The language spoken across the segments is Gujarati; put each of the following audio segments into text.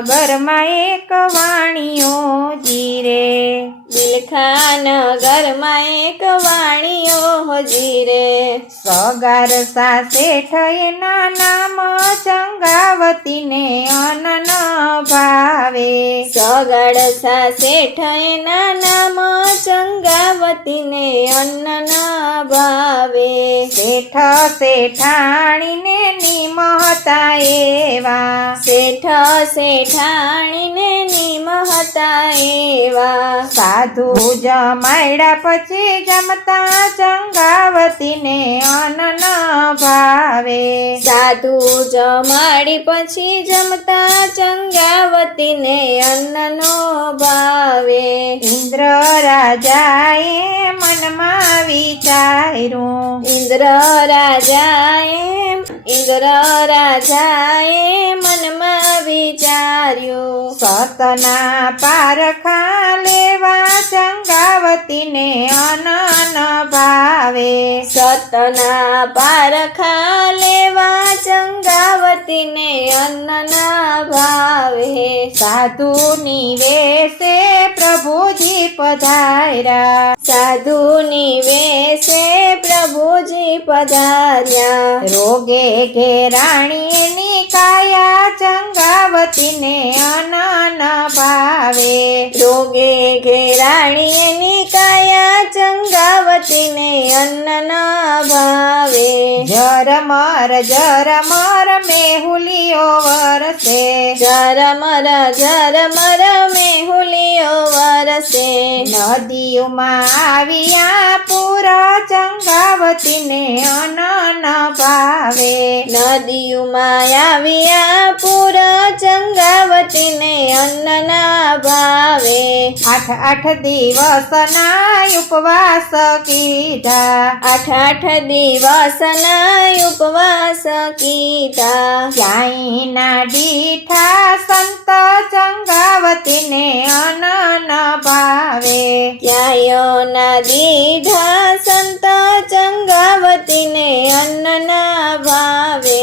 નગરમાં એક વાણિયો જીરે, બિલખા નગરમાં એક વાણિયો જીરે, સગાર શેઠ એના નામ ચંગાવતીને અન્ન ભાવે, સગાડસા શેઠ એના નામ ચંગાવતીને અન્ન ના ભાવે, શેઠ શેઠાણીને નિમહતા એવા, શેઠ શેઠાણીને નિમહતા એવા, સાધુ જમાડ્યા પછી જમતા ચંગાવતીને અન્ન ભાવે, સાધુ જમાડી પછી જમતા ચંગાવતીને અન્ન નો ભાવે, ઇન્દ્ર રાજાએ મનમાં વિચાર્યું, ઇન્દ્ર રાજાએ મનમાં વિચાર્યું, સતના પારખા લેવા ચંગાવતીને અન્ન ભાવે, સતના પારખા લેવા ચંગાવતીને અન્ન ના ભાવે, સાધુની વેશે પ્રભુજી પધાર્યા, સાધુની વેશે પ્રભુજી પધાર્યા, રોગે ઘેરાણીની કાયા ચંગાવતીને અન્ન ભાવે, રોગે ઘેરાણીની કાયા ચંગાવતીને અન્ન ના ભાવે, ઝરમર મેહુલિયો વરસે, ઝરમર મેહુલિયો વરસે, નદીઓમાં આવ્યા પૂર ચંગાવતીને અન્ન ભાવે, નદીઓમાં આવ્યા પૂર ચંગાવતીને અન્ન ના ભાવે, આઠ દિવસના ઉપવાસ કીધા, આઠ દિવસના ઉપવાસ કીધા, ક્યાંયના દીઠા સંત ચંગાવતીને અન્ન ભાવે, ક્યાંયના દીધા સંત ચંગાવતીને અન્ન ના ભાવે,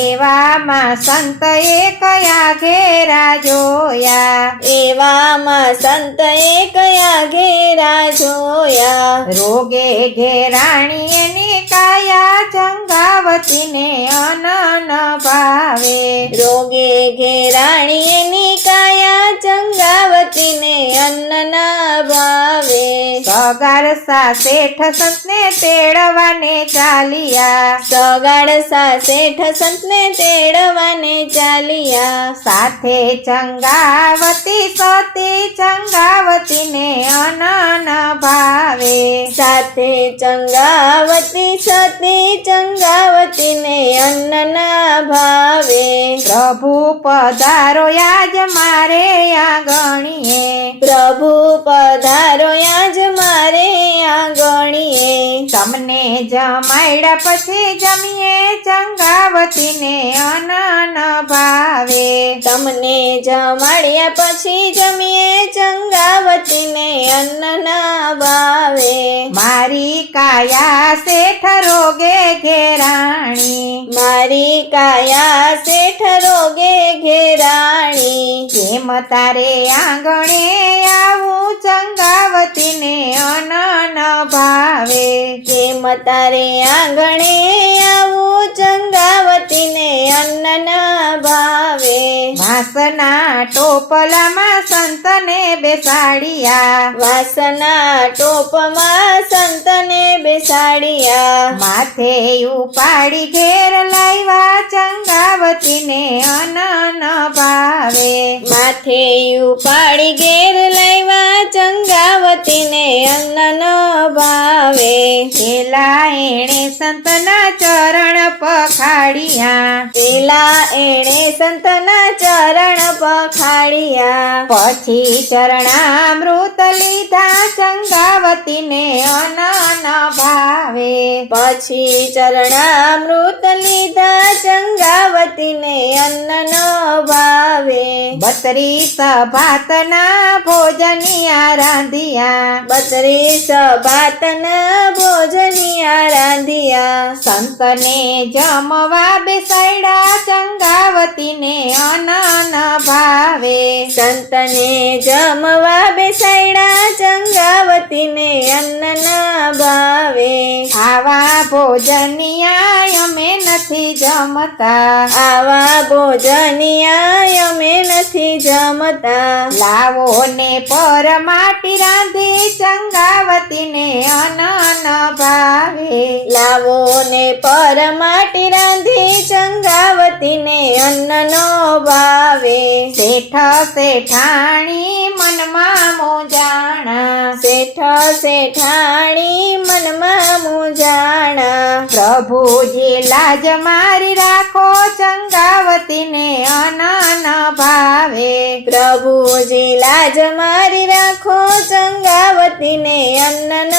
એવામાં સંતએ કયા ઘેરા જોયા, એવામાં સંતએ કયા ઘેરા જોયા, રોગે ઘેરાણીની કાયા ચંગાવતીને અન્ન ભાવે, રોગે ઘેરાણીની કાયા ચંગાવતીને અન્ન ના ભાવે, સગાર શેઠ સંતને તેડવાને ચાલ્યા, સગાડસા શેઠ સંતને તેડવાને ચાલ્યા, સાથે ચંગાવતી સતી ચંગાવતીને અન્ન ભાવે, સાથે ચંગાવતી સતી ચંગાવતીને અન્ન ના ભાવે, પ્રભુ પધારો આજ મારે આંગણીએ, પ્રભુ પધારો આજ મારે આંગણીએ, તમને જમાડ્યા પછી જમીએ ચંગાવતીને અન્ન ભાવે, તમને જમાડ્યા પછી જમીએ ચંગાવતીને અન્ન ના ભાવે, મારી કાયા શેઠ રોગે ઘેરાણી, મારી કાયા શેઠ રોગે ઘેરાણી, કેમ તારે આંગણે આવું ચંગાવતીને અન્ન ભાવે, કેમ તારે આંગણે આવું ચંગાવતીને અન્ન ના ભાવે, વાસના ટોપલામાં સંતને બેસાડ્યા, વાસના ટોપમાં સંતને બેસાડ્યા, માથે ઉપાડી ઘેર લાવ્યા ચંગાવતીને અન્ન ભાવે, માથે ઉપાડી ઘેર લાવ્યા ચંગાવતીને અન્ન ન ભાવે, પેલા એણે સંતના ચરણ પખાડ્યા, પેલા એણે સંતના ચરણ પખાડ્યા, પછી ચરણામૃત લીધા ચંગાવતીને અન્ન ભાવે, પછી ચરણામૃત લીધા ચંગાવતીને અન્ન ન ભાવે, 32 ભાતના ભોજનિયા રાંધિયા, 32 ભાતના ભોજનિયા રાંધિયા, સંતને જમવા બેસાડ્યા ચંગાવતીને અન્ન ભાવે, સંતને જમવા બેસાડ્યા ચંગાવતીને અન્ન ન ભાવે. આવા ભોજનિયા અમે નથી જમતા, આવા ભોજનિયા અમે નથી જમતા. લાવો ને પરમાટી રાંધી ચંગાવતીને અન્ન ન ભાવે. લાવો ને પરમાટી રાંધી ચંગાવતીને અન્ન નો ભાવે. શેઠ શેઠાણી મનમાં મૂંઝાણા, શેઠ શેઠાણી મનમાં મૂંઝાણા. પ્રભુજી લાજ મારી રાખો ચંગાવતીને અન્ન ન ભાવે. પ્રભુજી લાજ મારી રાખો ચંગાવતીને અન્ન ન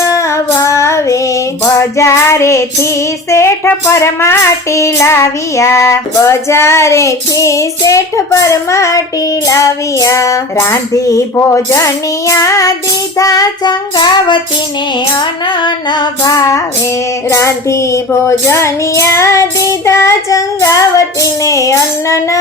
ભાવે. બજારેથી શેઠ પરમાટી લાવ્યા, બજારેથી શેઠ પરમાટી લાવ્યા. રાંધી ભોજનિયા દીધા ચંગાવતીને અન્ન ન ભાવે. રાંધી ભોજનિયા દીધા ચંગાવતીને અન્ન ન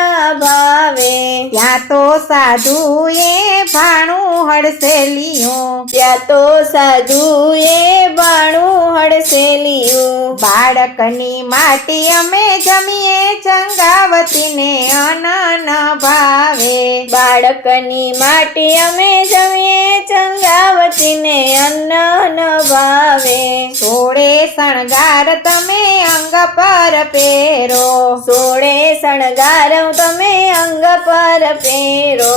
ભાવે. ત્યાં તો સાધુએ ભાણું હડસેલિયું, ત્યાં તો સાધુએ બાણું હડસેલિયું. બાળકની માટી અમે જમીએ ચંગાવતીને અન્ન ન ભાવે. બાળકની માટી અમે જમીએ ચંગાવતીને અન્ન ન ભાવે. સોળે શણગાર તમે અંગ પર પહેરો, સોળે શણગાર તમે અંગ પર પહેરો.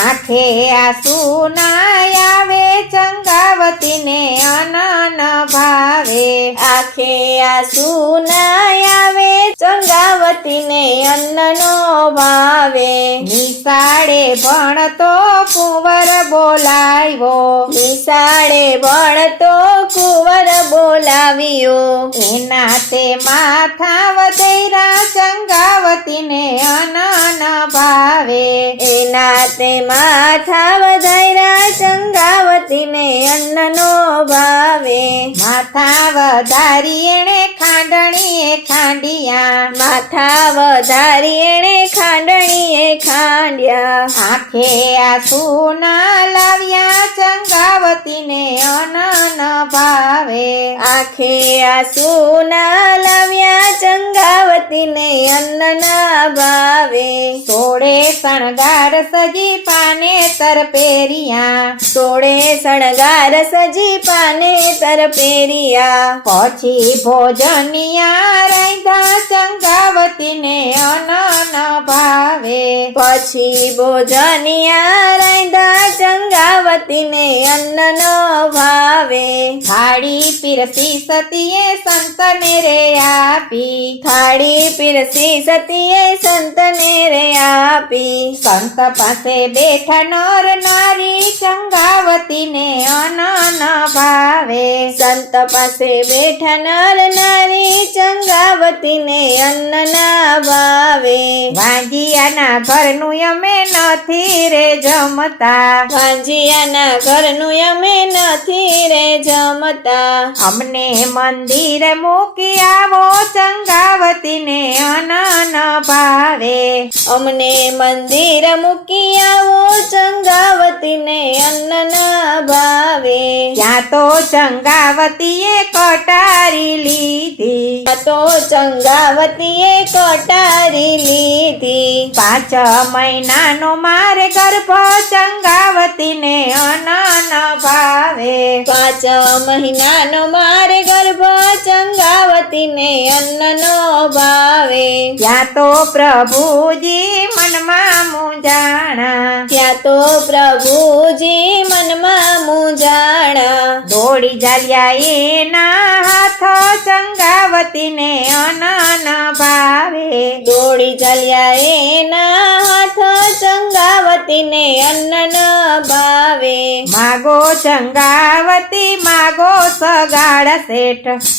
આંખે આંસુ ના આવે ચંગાવતીને અન્ન ન ભાવે. આંખે આંસુ ના આવે ચંગાવતીને અન્ન નો ભાવે. નિશાળે ભણતો કુંવર બોલાવ્યો, નિશાળે ભણતો કુંવર બોલાવ્યો. એના તે માથા વધેરા ચંગાવતીને અન્ન ન ભાવે. એના તે માથા વધાર્યા ચંગાવતીને અન્ન નો ભાવે. માથા વધારી એણે ખાંડણીએ ખાંડિયા, માથા વધારી એણે ખાંડણીએ ખાંડ્યા. આંખે આંસુ ના લાવ્યા ચંગાવતીને અન્ન ન ભાવે. આંખે આંસુ ના લાવ્યા ચંગાવતીને અન્ન ના ભાવે. સોળે શણગાર સજી પાને તર પહેર્યા, સોળે શણગાર સજી પાને તર પહેર્યા. પછી ભોજનિયા રાંધા ચંગાવતીને અન્ન ન ભાવે. પછી ભોજનિયા રાંધા ચંગાવતીને અન્ન નો ભાવે. થાળી પીરસી સતીએ સંતને રે આપી, થાળી પીરસી સતીએ સંતને રે આપી. સંત પાસે બેઠા નર નારી ચંગાવતીને અન્ન ન ભાવે. સંત પાસે બેઠા નર નારી ચંગાવતીને અન્ન ના ભાવે. વાંજિયાના ઘરનું અમે નથી રે જમતા, વાંજિયાના ઘરનું અમે નથી રે જમતા. અમને મંદિર મૂકી આવો ચંગાવતીને અન્ન ન ભાવે. અમને મંદિર મૂકી આવો ચંગાવતીને અન્ન ના ભાવે. ત્યાં તો ચંગાવતીએ કટારી લીધી, આ તો ચંગાવતીએ કટારી લીધી. 5 મહિનાનો મારે ગર્ભ ચંગાવતીને અન્ન ન ભાવે. 5 મહિનાનો મારે ગર્ભ ચંગાવતીને અન્ન નો ભાવે. ત્યાં તો પ્રભુજી મનમાં મૂંઝાણા, ત્યાં તો પ્રભુજી મનમાં મૂંઝાણા. દોડી ચાલ્યા એના હાથ ચંગાવતીને અન્ન ન ભાવે. દોડી ચાલ્યા એના હાથ ચંગાવતીને અન્ન ન ભાવે. માગો ચંગાવતી માગો સગાડ શેઠ,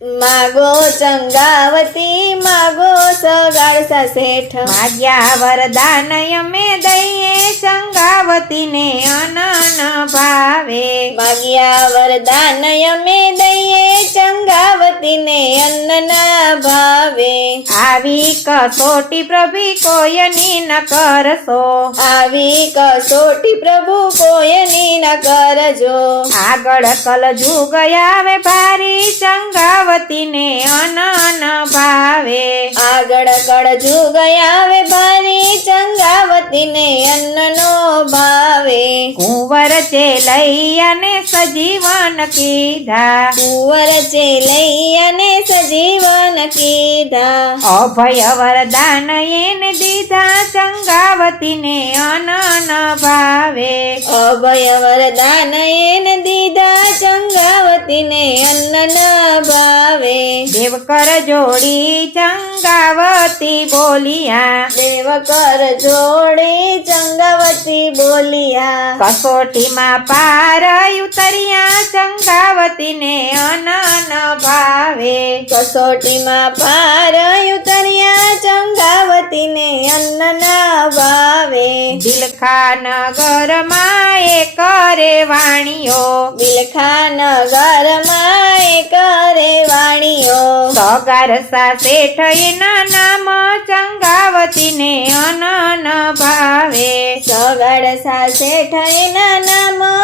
માગો ચંગાવતી માગો સગાડસા શેઠ. માગ્યા વરદાન અમે દઈએ ચંગાવતીને અન્ન ન ભાવે માગ્યા વરદાન અમે દઈએ ચંગાવતીને અન્નના ભાવે આવી કસોટી પ્રભી કોયની ન કરશો આવી કસોટી પ્રભુ કોઈની ન કરજો આગળ કલજુગ આવે ભારી ચંગાવતીને અનન ભાવે આગળ કળજુ ગયા વે ભારી ચંગાવતીને અન્નનો ભાવે કુંવર ચેલૈયાને સજીવન કીધા કુંવર ચેલૈયાને સજીવન કીધા અભય વરદાન એને દીધા ચંગાવતીને અનન ભાવે અભય વરદાન એને દીધા ચંગાવતીને અન્નના ભાવે દેવ કર જોડી ચંગાવતી બોલિયા દેવ કર જોડે ચંગાવતી બોલિયા કસોટીમાં પાર ઉતર્યા ચંગાવતીને અનન ભાવે કસોટીમાં પાર ઉતર્યા ચંગાવતીને અન્નના ભાવે દિલખા નગરમાં એ કરે વાણીઓ બિલખા નગરમાં એક રે વાણીઓ સગારસા શેઠ એના નામ ચંગાવતીને અનન ભાવે સગડ સાસે ઠઈના નામ